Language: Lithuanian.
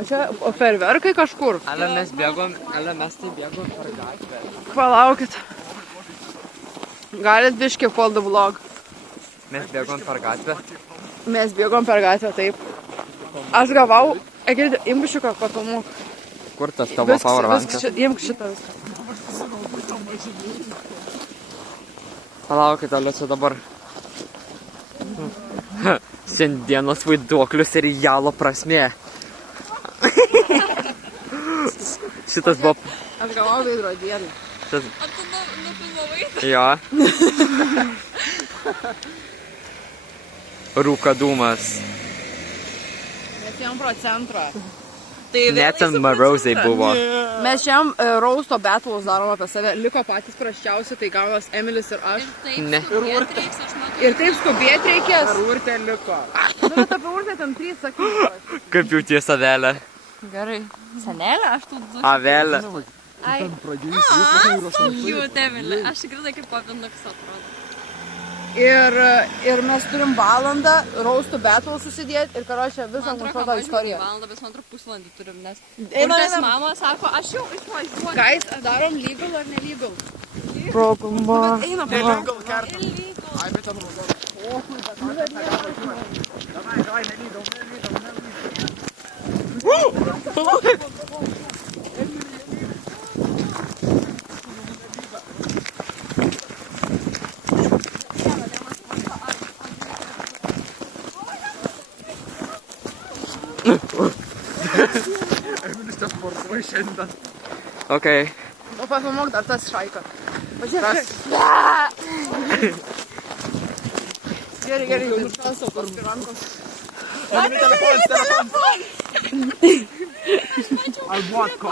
O čia ferverkai kažkur. Ale mes tai bėgom per gatvę. Palaukit. Galit biškį hold the vlog. Mes bėgom per gatvę. Mes bėgom per gatvę, taip. Aš gavau, Egidė, imk šitą patomuk. Kur tas tavo powerbankas? Imk šitą viską. Palaukit, ale čia dabar. Šiandienos vaiduoklius ir jalo prasmė. Šitas buvo... Aš gavau veidrodėlį. Šitas... Ar tu nufilmavai? Jo. Rūka dūmas. Mes jam pro centrą. Net ten Marozai buvo. Mes šiam rausto battles darom apie save. Liko patys praščiausi, tai gaunas Emilis ir aš. Ne. Ir taip skubėt reikės. Ir urtė liko. Nu, bet apie urtę ten 3 sakyti. Kaip jauties Avelė? Gerai. Senelė, aš tu du. Avelė. Ai. Cute, Emilė. Aš tikrai kaip pavindukas atrodo. Ir mes turim valandą rausto battles susidėti ir karočią visą mūsų tą istoriją. Valandą, bet man atrodo pusvalandį turim, nes Einam, urtės einam. mama sako, aš jau išvažiuoju. Guys, darom legal ar nelegal? Progumba. Einam, Nelegal kartą. Illegal. Ai, bet ten nuvažiuoju. Davai, nelegal. Emilis ten sportuoja šiandien. Okay. O pasumok dar tas šaika. Kas? Gerai, nušaso paskui rankos. Emilį telefonas. Ar vodka?